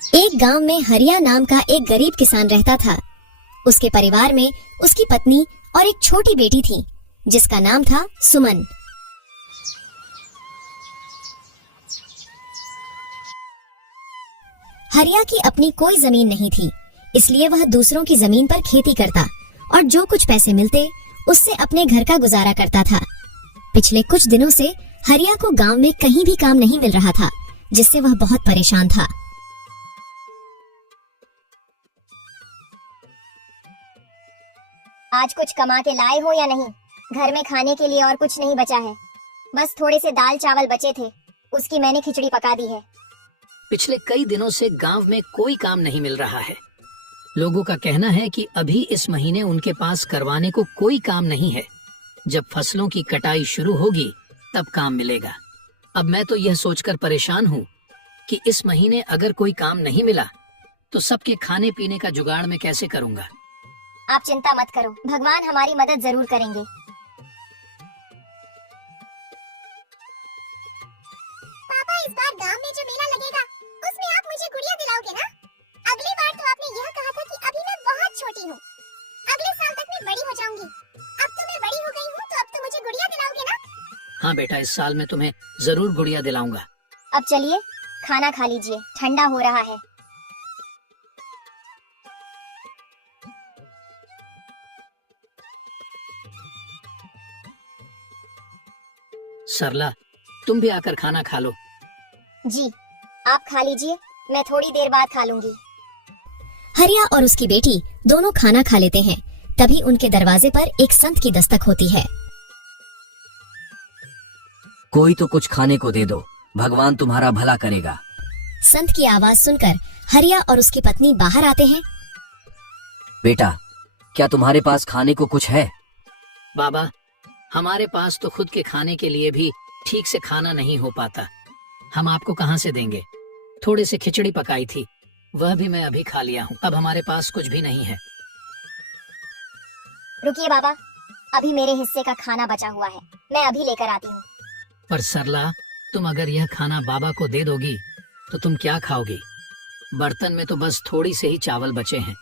एक गांव में हरिया नाम का एक गरीब किसान रहता था। उसके परिवार में उसकी पत्नी और एक छोटी बेटी थी जिसका नाम था सुमन। हरिया की अपनी कोई जमीन नहीं थी, इसलिए वह दूसरों की जमीन पर खेती करता और जो कुछ पैसे मिलते उससे अपने घर का गुजारा करता था। पिछले कुछ दिनों से हरिया को गांव में कहीं भी काम नहीं मिल रहा था, जिससे वह बहुत परेशान था। आज कुछ कमा के लाए हो या नहीं? घर में खाने के लिए और कुछ नहीं बचा है, बस थोड़े से दाल चावल बचे थे, उसकी मैंने खिचड़ी पका दी है। पिछले कई दिनों से गांव में कोई काम नहीं मिल रहा है। लोगों का कहना है कि अभी इस महीने उनके पास करवाने को कोई काम नहीं है। जब फसलों की कटाई शुरू होगी तब काम मिलेगा। अब मैं तो यह सोचकर परेशान हूँ कि इस महीने अगर कोई काम नहीं मिला तो सबके खाने पीने का जुगाड़ मैं कैसे करूँगा। आप चिंता मत करो, भगवान हमारी मदद जरूर करेंगे। पापा, इस बार गांव में जो मेला लगेगा उसमें आप मुझे गुड़िया दिलाओगे ना? अगली बार तो आपने यह कहा था कि अभी मैं बहुत छोटी हूँ, अगले साल तक मैं बड़ी हो जाऊंगी। अब तो मैं बड़ी हो गई हूँ, तो अब तो मुझे गुड़िया दिलाओगे ना? हाँ बेटा, इस साल मैं तुम्हें जरूर गुड़िया दिलाऊंगा। अब चलिए खाना खा लीजिए, ठंडा हो रहा है। सरला, तुम भी आकर खाना खा लो। जी, आप खा लीजिए, मैं थोड़ी देर बाद खा लूंगी। हरिया और उसकी बेटी दोनों खाना खा लेते हैं। तभी उनके दरवाजे पर एक संत की दस्तक होती है। कोई तो कुछ खाने को दे दो, भगवान तुम्हारा भला करेगा। संत की आवाज सुनकर हरिया और उसकी पत्नी बाहर आते हैं। बेटा, क्या तुम्हारे पास खाने को कुछ है? बाबा, हमारे पास तो खुद के खाने के लिए भी ठीक से खाना नहीं हो पाता। हम आपको कहाँ से देंगे? थोड़े से खिचड़ी पकाई थी, वह भी मैं अभी खा लिया हूँ। अब हमारे पास कुछ भी नहीं है। रुकिए बाबा, अभी मेरे हिस्से का खाना बचा हुआ है, मैं अभी लेकर आती हूँ। पर सरला, तुम अगर यह खाना बाबा को दे दोगी तो तुम क्या खाओगी? बर्तन में तो बस थोड़ी से ही चावल बचे हैं।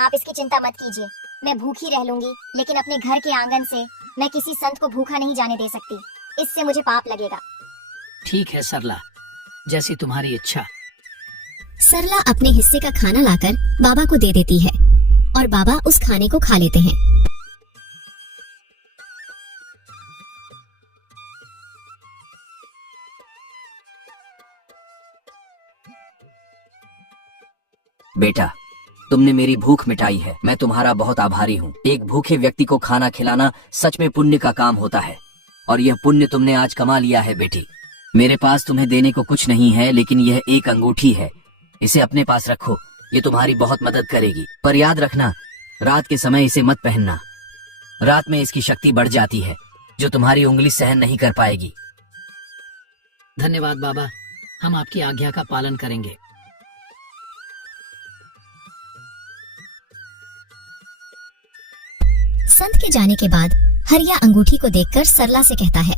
आप इसकी चिंता मत कीजिए, मैं भूखी रह लूंगी, लेकिन अपने घर के आंगन से मैं किसी संत को भूखा नहीं जाने दे सकती, इससे मुझे पाप लगेगा। ठीक है सरला, जैसी तुम्हारी इच्छा। सरला अपने हिस्से का खाना लाकर बाबा को दे देती है और बाबा उस खाने को खा लेते हैं। बेटा, तुमने मेरी भूख मिटाई है, मैं तुम्हारा बहुत आभारी हूँ। एक भूखे व्यक्ति को खाना खिलाना सच में पुण्य का काम होता है, और यह पुण्य तुमने आज कमा लिया है बेटी। मेरे पास तुम्हें देने को कुछ नहीं है, लेकिन यह एक अंगूठी है, इसे अपने पास रखो, ये तुम्हारी बहुत मदद करेगी। पर याद रखना, रात के समय इसे मत पहनना, रात में इसकी शक्ति बढ़ जाती है जो तुम्हारी उंगली सहन नहीं कर पाएगी। धन्यवाद बाबा, हम आपकी आज्ञा का पालन करेंगे। संत के जाने के बाद हरिया अंगूठी को देखकर सरला से कहता है,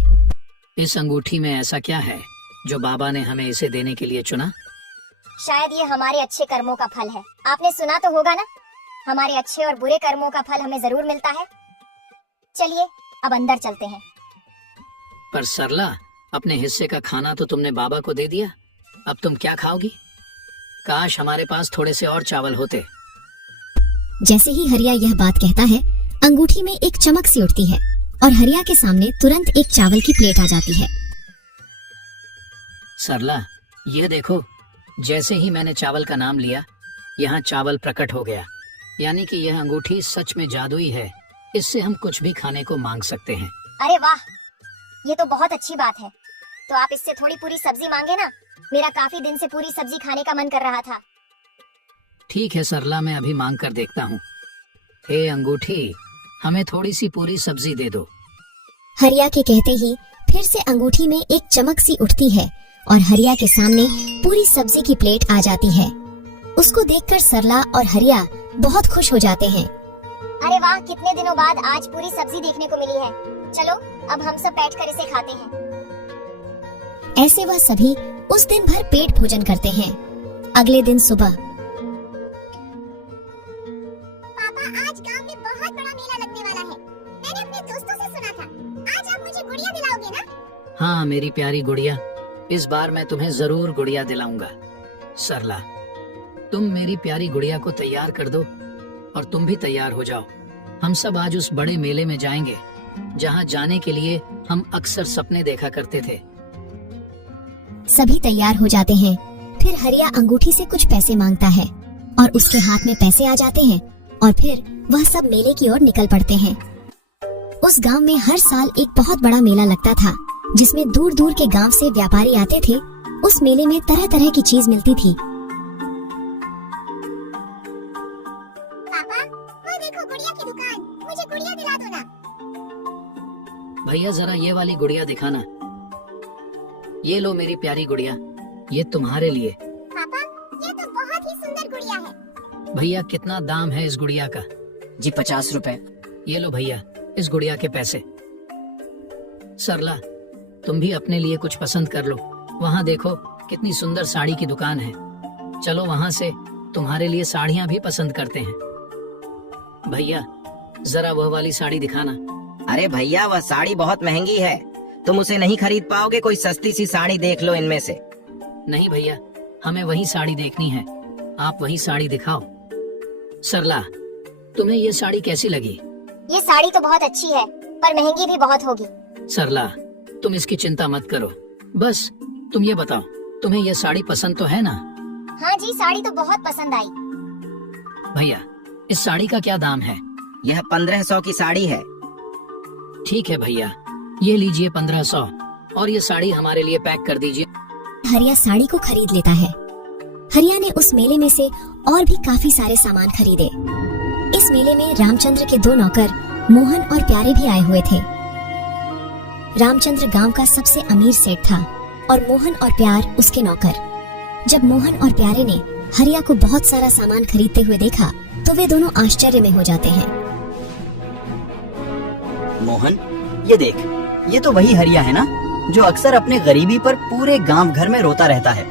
इस अंगूठी में ऐसा क्या है जो बाबा ने हमें इसे देने के लिए चुना? शायद ये हमारे अच्छे कर्मों का फल है। आपने सुना तो होगा ना, हमारे अच्छे और बुरे कर्मों का फल हमें जरूर मिलता है। चलिए अब अंदर चलते हैं। पर सरला, अपने हिस्से का खाना तो तुमने बाबा को दे दिया, अब तुम क्या खाओगी? काश हमारे पास थोड़े से और चावल होते। जैसे ही हरिया यह बात कहता है, अंगूठी में एक चमक सी उठती है और हरिया के सामने तुरंत एक चावल की प्लेट आ जाती है। सरला, यह देखो, जैसे ही मैंने चावल का नाम लिया, यहाँ चावल प्रकट हो गया। यानी कि यह अंगूठी सच में जादुई है, इससे हम कुछ भी खाने को मांग सकते हैं। अरे वाह, ये तो बहुत अच्छी बात है। तो आप इससे थोड़ी पूरी सब्जी मांगे ना, मेरा काफी दिन से पूरी सब्जी खाने का मन कर रहा था। ठीक है सरला, मैं अभी मांग कर देखता हूँ। हे अंगूठी, हमें थोड़ी सी पूरी सब्जी दे दो। हरिया के कहते ही फिर से अंगूठी में एक चमक सी उठती है और हरिया के सामने पूरी सब्जी की प्लेट आ जाती है। उसको देखकर सरला और हरिया बहुत खुश हो जाते हैं। अरे वाह, कितने दिनों बाद आज पूरी सब्जी देखने को मिली है। चलो अब हम सब बैठकर इसे खाते हैं। ऐसे वह सभी उस दिन भर पेट भोजन करते हैं। अगले दिन सुबह पापा, आज गांव में बहुत बड़ा मेला लगने वाला है। मैंने अपने दोस्तों से सुना था। आज आप मुझे गुड़िया दिलाओगे ना? हाँ मेरी प्यारी गुड़िया, इस बार मैं तुम्हें जरूर गुड़िया दिलाऊंगा। सरला, तुम मेरी प्यारी गुड़िया को तैयार कर दो और तुम भी तैयार हो जाओ। हम सब आज उस बड़े मेले में जाएंगे जहाँ जाने के लिए हम अक्सर सपने देखा करते थे। सभी तैयार हो जाते हैं। फिर हरिया अंगूठी से कुछ पैसे मांगता है और उसके हाथ में पैसे आ जाते हैं और फिर वह सब मेले की ओर निकल पड़ते हैं। उस गांव में हर साल एक बहुत बड़ा मेला लगता था जिसमें दूर दूर के गांव से व्यापारी आते थे। उस मेले में तरह तरह की चीज मिलती थी। पापा, वो देखो गुड़िया की दुकान। मुझे गुड़िया दिला दो ना। भैया जरा ये वाली गुड़िया दिखाना। ये लो मेरी प्यारी गुड़िया, ये तुम्हारे लिए। पापा, ये तो बहुत ही सुंदर गुड़िया है। भैया कितना दाम है इस गुड़िया का? जी 50 रुपए। ये लो भैया इस गुड़िया के पैसे। सरला, तुम भी अपने लिए कुछ पसंद कर लो। वहाँ देखो कितनी सुंदर साड़ी की दुकान है। चलो वहाँ से तुम्हारे लिए साड़ियाँ भी पसंद करते हैं। भैया जरा वह वाली साड़ी दिखाना। अरे भैया, वह साड़ी बहुत महंगी है, तुम उसे नहीं खरीद पाओगे। कोई सस्ती सी साड़ी देख लो इनमें से। नहीं भैया, हमें वही साड़ी देखनी है, आप वही साड़ी दिखाओ। सरला, तुम्हें ये साड़ी कैसी लगी? ये साड़ी तो बहुत अच्छी है पर महंगी भी बहुत होगी। सरला, तुम इसकी चिंता मत करो। बस तुम ये बताओ, तुम्हें ये साड़ी पसंद तो है ना? हाँ जी, साड़ी तो बहुत पसंद आई। भैया इस साड़ी का क्या दाम है? यह 1500 की साड़ी है। ठीक है भैया, ये लीजिए 1500 और ये साड़ी हमारे लिए पैक कर दीजिए। हरिया साड़ी को खरीद लेता है। हरिया ने उस मेले में से और भी काफी सारे सामान खरीदे। इस मेले में रामचंद्र के 2 नौकर मोहन और प्यारे भी आए हुए थे। रामचंद्र गांव का सबसे अमीर सेठ था और मोहन और प्यार उसके नौकर। जब मोहन और प्यारे ने हरिया को बहुत सारा सामान खरीदते हुए देखा तो वे दोनों आश्चर्य में हो जाते हैं। मोहन, ये देख, ये तो वही हरिया है ना जो अक्सर अपने गरीबी पर पूरे गांव घर में रोता रहता है।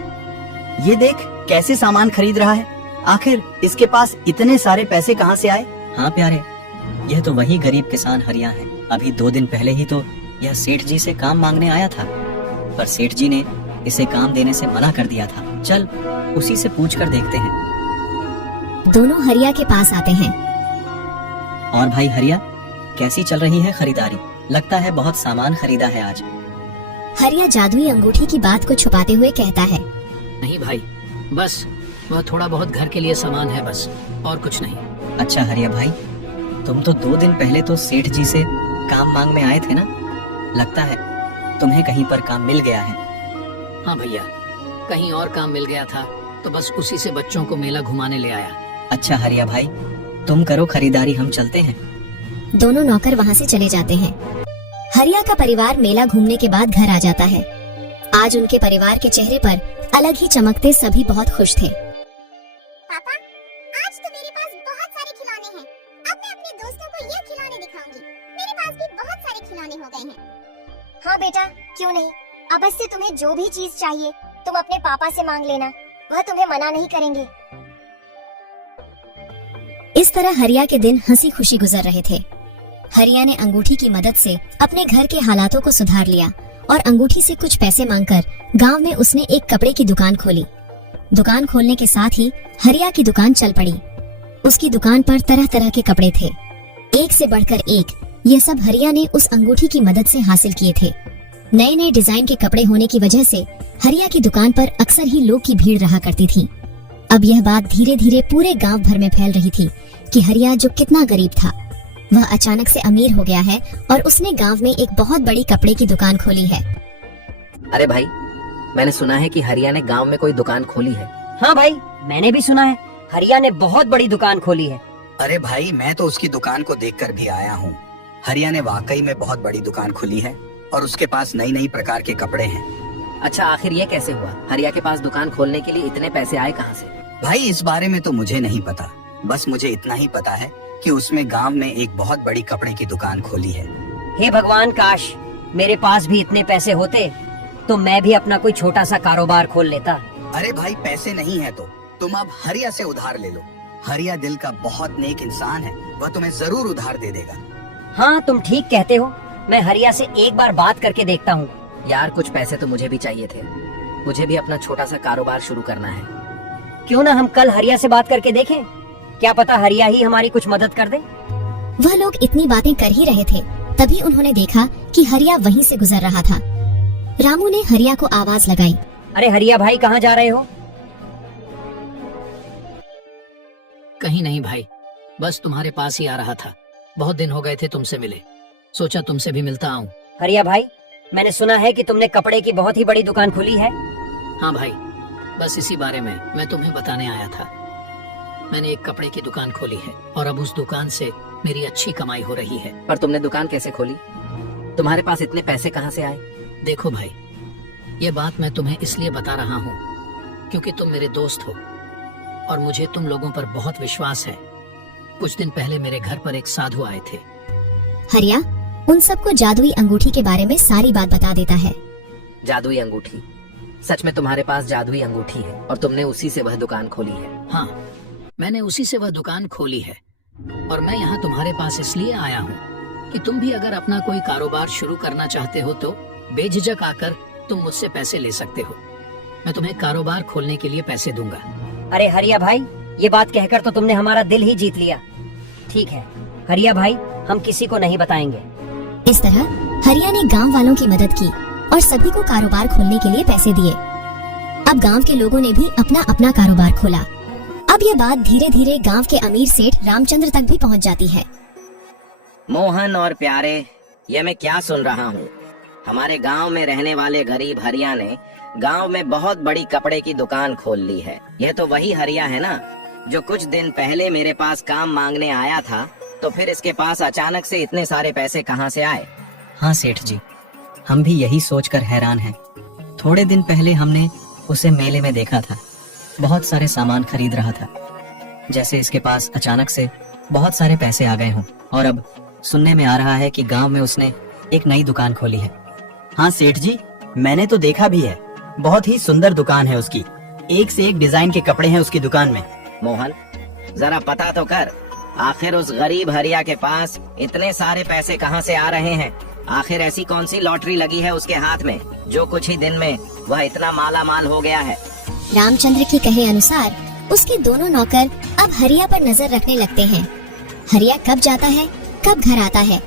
ये देख कैसे सामान खरीद रहा है। आखिर इसके पास इतने सारे पैसे कहाँ से आए? हाँ प्यारे, यह तो वही गरीब किसान हरिया है। अभी 2 दिन पहले ही तो यह सेठ जी से काम मांगने आया था, पर सेठ जी ने इसे काम देने से मना कर दिया था। चल उसी से पूछ कर देखते हैं। दोनों हरिया के पास आते हैं। और भाई हरिया, कैसी चल रही है खरीदारी? लगता है बहुत सामान खरीदा है आज। हरिया जादुई अंगूठी की बात को छुपाते हुए कहता है। नहीं भाई, बस वह थोड़ा बहुत घर के लिए सामान है बस, और कुछ नहीं। अच्छा हरिया भाई, तुम तो 2 दिन पहले तो सेठ जी से काम मांग में आए थे ना? लगता है तुम्हें कहीं पर काम मिल गया है। हाँ भैया, कहीं और काम मिल गया था तो बस उसी से बच्चों को मेला घुमाने ले आया। अच्छा हरिया भाई, तुम करो खरीदारी, हम चलते हैं। दोनों नौकर वहाँ से चले जाते हैं। हरिया का परिवार मेला घूमने के बाद घर आ जाता है। आज उनके परिवार के चेहरे पर अलग ही चमकते सभी बहुत खुश थे। पापा, आज तो मेरे पास बहुत सारे खिलौने हैं। अब मैं अपने दोस्तों को ये खिलौने दिखाऊंगी। मेरे पास भी बहुत सारे खिलौने हो गए हैं। हाँ बेटा, क्यों नहीं। अब से तुम्हें जो भी चीज चाहिए तुम अपने पापा से मांग लेना, वह तुम्हें मना नहीं करेंगे। इस तरह हरिया के दिन हंसी खुशी गुजर रहे थे। हरिया ने अंगूठी की मदद से अपने घर के हालातों को सुधार लिया और अंगूठी से कुछ पैसे मांगकर गांव में उसने एक कपड़े की दुकान खोली। दुकान खोलने के साथ ही हरिया की दुकान चल पड़ी। उसकी दुकान पर तरह तरह के कपड़े थे, एक से बढ़कर एक। ये सब हरिया ने उस अंगूठी की मदद से हासिल किए थे। नए नए डिजाइन के कपड़े होने की वजह से हरिया की दुकान पर अक्सर ही लोग की भीड़ रहा करती थी। अब यह बात धीरे धीरे पूरे गांव भर में फैल रही थी कि हरिया जो कितना गरीब था वह अचानक से अमीर हो गया है और उसने गांव में एक बहुत बड़ी कपड़े की दुकान खोली है। अरे भाई, मैंने सुना है कि हरिया ने गांव में कोई दुकान खोली है। हाँ भाई, मैंने भी सुना है हरिया ने बहुत बड़ी दुकान खोली है। अरे भाई, मैं तो उसकी दुकान को देखकर भी आया हूँ। हरिया ने वाकई में बहुत बड़ी दुकान खोली है। और उसके पास नई नई प्रकार के कपड़े हैं। अच्छा, आखिर ये कैसे हुआ? हरिया के पास दुकान खोलने के लिए इतने पैसे आए कहाँ से? भाई इस बारे में तो मुझे नहीं पता, बस मुझे इतना ही पता है कि उसमें गांव में एक बहुत बड़ी कपड़े की दुकान खोली है। हे भगवान, काश मेरे पास भी इतने पैसे होते तो मैं भी अपना कोई छोटा सा कारोबार खोल लेता। अरे भाई पैसे नहीं है तो तुम अब हरिया से उधार ले लो। हरिया दिल का बहुत नेक इंसान है, वह तुम्हें जरूर उधार दे देगा। हाँ, तुम ठीक कहते हो। मैं हरिया से एक बार बात करके देखता हूँ। यार, कुछ पैसे तो मुझे भी चाहिए थे। मुझे भी अपना छोटा सा कारोबार शुरू करना है। क्यों ना हम कल हरिया से बात करके देखें? क्या पता हरिया ही हमारी कुछ मदद कर दे। वह लोग इतनी बातें कर ही रहे थे, तभी उन्होंने देखा कि हरिया वहीं से गुजर रहा था। रामू ने हरिया को आवाज लगाई। अरे हरिया भाई, कहाँ जा रहे हो? कहीं नहीं भाई, बस तुम्हारे पास ही आ रहा था। बहुत दिन हो गए थे तुमसे मिले, सोचा तुमसे भी मिलता आऊं। हरिया भाई, मैंने सुना है कि तुमने कपड़े की बहुत ही बड़ी दुकान खोली है। हाँ भाई, बस इसी बारे में मैं तुम्हें बताने आया था। मैंने एक कपड़े की दुकान खोली है और अब उस दुकान से मेरी अच्छी कमाई हो रही है। पर तुमने दुकान कैसे खोली? तुम्हारे पास इतने पैसे कहाँ से आए? देखो भाई, ये बात मैं तुम्हें इसलिए बता रहा हूँ क्योंकि तुम मेरे दोस्त हो और मुझे तुम लोगों पर बहुत विश्वास है। कुछ दिन पहले मेरे घर पर एक साधु आए थे। हरिया उन सबको जादुई अंगूठी के बारे में सारी बात बता देता है। जादुई अंगूठी? सच में तुम्हारे पास जादुई अंगूठी है और तुमने उसी से वह दुकान खोली है? हाँ, मैंने उसी से वह दुकान खोली है और मैं यहाँ तुम्हारे पास इसलिए आया हूँ कि तुम भी अगर अपना कोई कारोबार शुरू करना चाहते हो तो बेझिझक आकर तुम मुझसे पैसे ले सकते हो। मैं तुम्हें कारोबार खोलने के लिए पैसे दूंगा। अरे हरिया भाई, ये बात कहकर तो तुमने हमारा दिल ही जीत लिया। ठीक है हरिया भाई, हम किसी को नहीं बताएंगे। इस तरह हरिया ने गांव वालों की मदद की और सभी को कारोबार खोलने के लिए पैसे दिए। अब गांव के लोगों ने भी अपना अपना कारोबार खोला। अब ये बात धीरे धीरे गांव के अमीर सेठ रामचंद्र तक भी पहुंच जाती है। मोहन और प्यारे, ये मैं क्या सुन रहा हूँ? हमारे गांव में रहने वाले गरीब हरिया ने गांव में बहुत बड़ी कपड़े की दुकान खोल ली है। यह तो वही हरिया है ना जो कुछ दिन पहले मेरे पास काम मांगने आया था। तो फिर इसके पास अचानक से इतने सारे पैसे कहाँ से आए? हाँ सेठ जी, हम भी यही सोचकर हैरान हैं। थोड़े दिन पहले हमने उसे मेले में देखा था, बहुत सारे सामान खरीद रहा था। जैसे इसके पास अचानक से बहुत सारे पैसे आ गए हों और अब सुनने में आ रहा है कि गांव में उसने एक नई दुकान खोली है। हाँ सेठ जी, मैंने तो देखा भी है। बहुत ही सुंदर दुकान है उसकी, एक से एक डिजाइन के कपड़े हैं उसकी दुकान में। मोहन, जरा पता तो कर, आखिर उस गरीब हरिया के पास इतने सारे पैसे कहाँ से आ रहे हैं? आखिर ऐसी कौन सी लॉटरी लगी है उसके हाथ में जो कुछ ही दिन में वह इतना माला माल हो गया है? रामचंद्र के कहे अनुसार उसके दोनों नौकर अब हरिया पर नजर रखने लगते हैं। हरिया कब जाता है, कब घर आता है,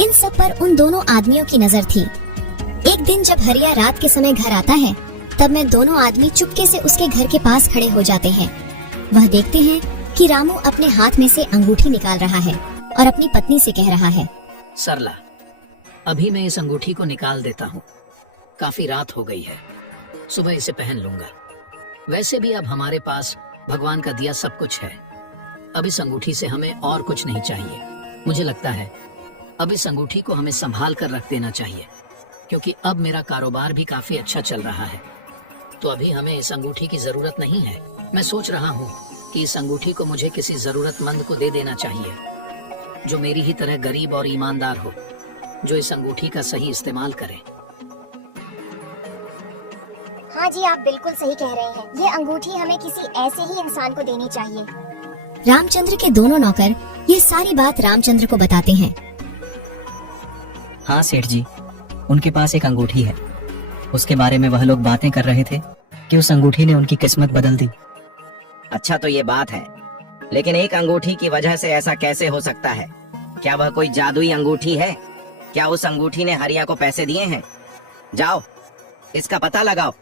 इन सब पर उन दोनों आदमियों की नजर थी। एक दिन जब हरिया रात के समय घर आता है, तब में दोनों आदमी चुपके से उसके घर के पास खड़े हो जाते हैं। वह देखते हैं कि रामू अपने हाथ में से अंगूठी निकाल रहा है और अपनी पत्नी से कह रहा है, सरला, अभी मैं इस अंगूठी को निकाल देता हूँ। काफी रात हो गई है, सुबह इसे पहन लूंगा। वैसे भी अब हमारे पास भगवान का दिया सब कुछ है। अब इस अंगूठी से हमें और कुछ नहीं चाहिए। मुझे लगता है अब इस अंगूठी को हमें संभाल कर रख देना चाहिए, क्योंकि अब मेरा कारोबार भी काफी अच्छा चल रहा है। तो अभी हमें इस अंगूठी की जरूरत नहीं है। मैं सोच रहा हूँ कि इस अंगूठी को मुझे किसी जरूरतमंद को दे देना चाहिए, जो मेरी ही तरह गरीब और ईमानदार हो, जो इस अंगूठी का सही इस्तेमाल करे। हाँ जी, आप बिल्कुल सही कह रहे हैं। ये अंगूठी हमें किसी ऐसे ही इंसान को देनी चाहिए। रामचंद्र के दोनों नौकर ये सारी बात रामचंद्र को बताते हैं। हाँ सेठ जी, उनके पास एक अंगूठी है। उसके बारे में वह लोग बातें कर रहे थे कि उस अंगूठी ने उनकी किस्मत बदल दी। अच्छा, तो ये बात है, लेकिन एक अंगूठी की वजह से ऐसा कैसे हो सकता है? क्या वह कोई जादुई अंगूठी है? क्या उस अंगूठी ने हरिया को पैसे दिए हैं? जाओ, इसका पता लगाओ।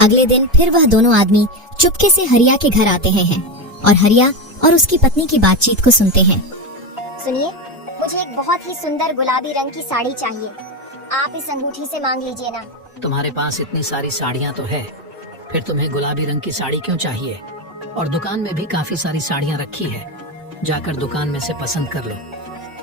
अगले दिन फिर वह दोनों आदमी चुपके से हरिया के घर आते हैं और हरिया और उसकी पत्नी की बातचीत को सुनते हैं। सुनिए, मुझे एक बहुत ही सुंदर गुलाबी रंग की साड़ी चाहिए। आप इस अंगूठी से मांग लीजिए ना। तुम्हारे पास इतनी सारी साड़ियाँ तो है, फिर तुम्हें गुलाबी रंग की साड़ी क्यों चाहिए? और दुकान में भी काफी सारी साड़ियाँ रखी है, जाकर दुकान में से पसंद कर लो।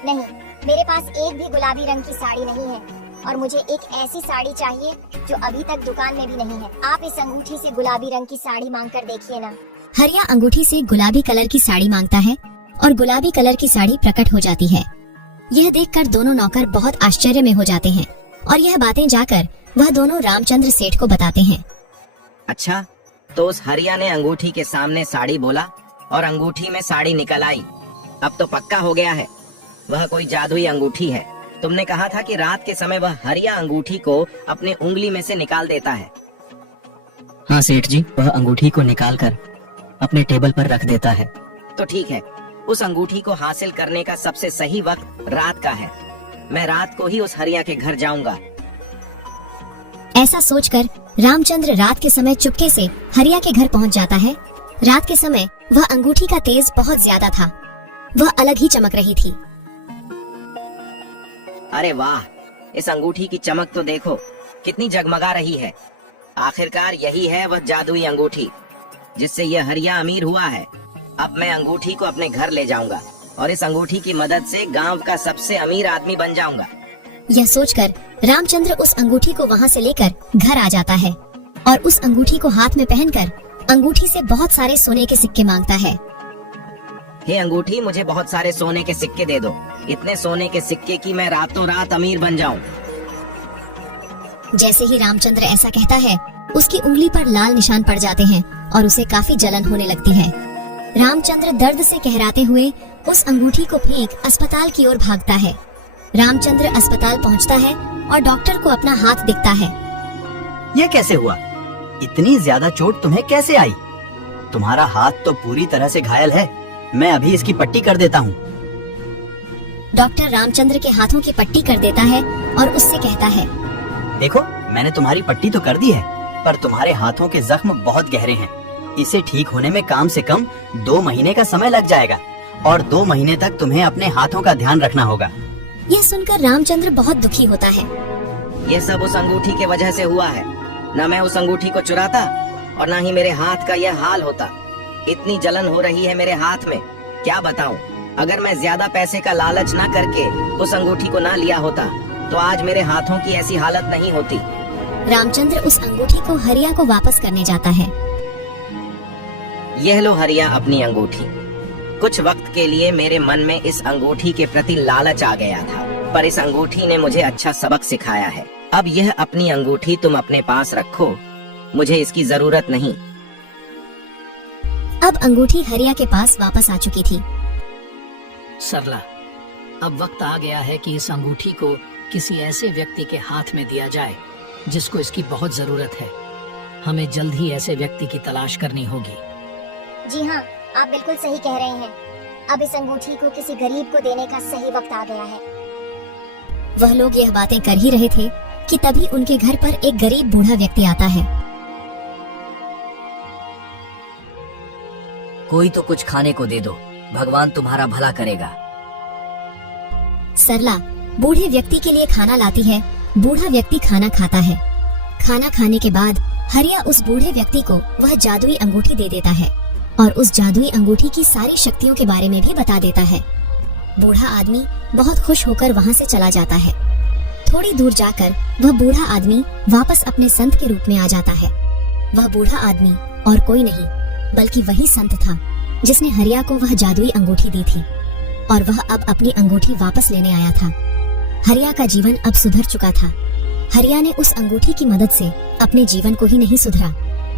नहीं, मेरे पास एक भी गुलाबी रंग की साड़ी नहीं है। और मुझे एक ऐसी साड़ी चाहिए जो अभी तक दुकान में भी नहीं है। आप इस अंगूठी से गुलाबी रंग की साड़ी मांग कर देखिए ना। हरिया अंगूठी से गुलाबी कलर की साड़ी मांगता है और गुलाबी कलर की साड़ी प्रकट हो जाती है। यह देखकर दोनों नौकर बहुत आश्चर्य में हो जाते हैं और यह बातें जाकर वह दोनों रामचंद्र सेठ को बताते हैं। अच्छा, तो उस हरिया ने अंगूठी के सामने साड़ी बोला और अंगूठी में साड़ी निकल आई। अब तो पक्का हो गया है, वह कोई जादुई अंगूठी है। तुमने कहा था कि रात के समय वह हरिया अंगूठी को अपनी उंगली में से निकाल देता है। हाँ सेठ जी, वह अंगूठी को निकालकर अपने टेबल पर रख देता है। तो ठीक है, उस अंगूठी को हासिल करने का सबसे सही वक्त रात का है। मैं रात को ही उस हरिया के घर जाऊंगा। ऐसा सोचकर रामचंद्र रात के समय चुपके से हरिया के घर पहुंच जाता है। रात के समय वह अंगूठी का तेज बहुत ज्यादा था, वह अलग ही चमक रही थी। अरे वाह, इस अंगूठी की चमक तो देखो, कितनी जगमगा रही है। आखिरकार यही है वह जादुई अंगूठी जिससे यह हरिया अमीर हुआ है। अब मैं अंगूठी को अपने घर ले जाऊंगा और इस अंगूठी की मदद से गांव का सबसे अमीर आदमी बन जाऊंगा। यह सोचकर रामचंद्र उस अंगूठी को वहां से लेकर घर आ जाता है और उस अंगूठी को हाथ में पहनकर अंगूठी से बहुत सारे सोने के सिक्के मांगता है। हे अंगूठी, मुझे बहुत सारे सोने के सिक्के दे दो, इतने सोने के सिक्के कि मैं रातों रात अमीर बन जाऊं। जैसे ही रामचंद्र ऐसा कहता है, उसकी उंगली पर लाल निशान पड़ जाते हैं और उसे काफी जलन होने लगती है। रामचंद्र दर्द से कहराते हुए उस अंगूठी को फेंक अस्पताल की ओर भागता है। रामचंद्र अस्पताल पहुंचता है और डॉक्टर को अपना हाथ दिखता है। यह कैसे हुआ? इतनी ज्यादा चोट तुम्हें कैसे आई? तुम्हारा हाथ तो पूरी तरह से घायल है। मैं अभी इसकी पट्टी कर देता हूँ। डॉक्टर रामचंद्र के हाथों की पट्टी कर देता है और उससे कहता है, देखो, मैंने तुम्हारी पट्टी तो कर दी है, पर तुम्हारे हाथों के जख्म बहुत गहरे हैं। इसे ठीक होने में कम से कम 2 महीने का समय लग जाएगा और 2 महीने तक तुम्हें अपने हाथों का ध्यान रखना होगा। यह सुनकर रामचंद्र बहुत दुखी होता है। ये सब उस अंगूठी के वजह से हुआ है। न मैं उस अंगूठी को चुराता और न ही मेरे हाथ का यह हाल होता। इतनी जलन हो रही है मेरे हाथ में, क्या बताऊं। अगर मैं ज्यादा पैसे का लालच ना करके उस अंगूठी को ना लिया होता तो आज मेरे हाथों की ऐसी हालत नहीं होती। रामचंद्र उस अंगूठी को हरिया को वापस करने जाता है। यह लो हरिया अपनी अंगूठी। कुछ वक्त के लिए मेरे मन में इस अंगूठी के प्रति लालच आ गया था, पर इस अंगूठी ने मुझे अच्छा सबक सिखाया है। अब यह अपनी अंगूठी तुम अपने पास रखो, मुझे इसकी जरूरत नहीं। अब अंगूठी हरिया के पास वापस आ चुकी थी। सरला, अब वक्त आ गया है कि इस अंगूठी को किसी ऐसे व्यक्ति के हाथ में दिया जाए जिसको इसकी बहुत जरूरत है। हमें जल्द ही ऐसे व्यक्ति की तलाश करनी होगी। जी हाँ, आप बिल्कुल सही कह रहे हैं। अब इस अंगूठी को किसी गरीब को देने का सही वक्त आ गया है। वह लोग यह बातें कर ही रहे थे कि तभी उनके घर पर एक गरीब बूढ़ा व्यक्ति आता है। कोई तो कुछ खाने को दे दो, भगवान तुम्हारा भला करेगा। सरला बूढ़े व्यक्ति के लिए खाना लाती है। बूढ़ा व्यक्ति खाना खाता है। खाना खाने के बाद हरिया उस बूढ़े व्यक्ति को वह जादुई अंगूठी दे देता है और उस जादुई अंगूठी की सारी शक्तियों के बारे में भी बता देता है। बूढ़ा आदमी बहुत खुश होकर वहाँ से चला जाता है। थोड़ी दूर जाकर वह बूढ़ा आदमी वापस अपने संत के रूप में आ जाता है। वह बूढ़ा आदमी और कोई नहीं बल्कि वही संत था जिसने हरिया को वह जादुई अंगूठी दी थी और वह अब अपनी अंगूठी वापस लेने आया था। हरिया का जीवन अब सुधर चुका था। हरिया ने उस अंगूठी की मदद से अपने जीवन को ही नहीं सुधरा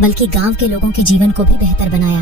बल्कि गांव के लोगों के जीवन को भी बेहतर बनाया।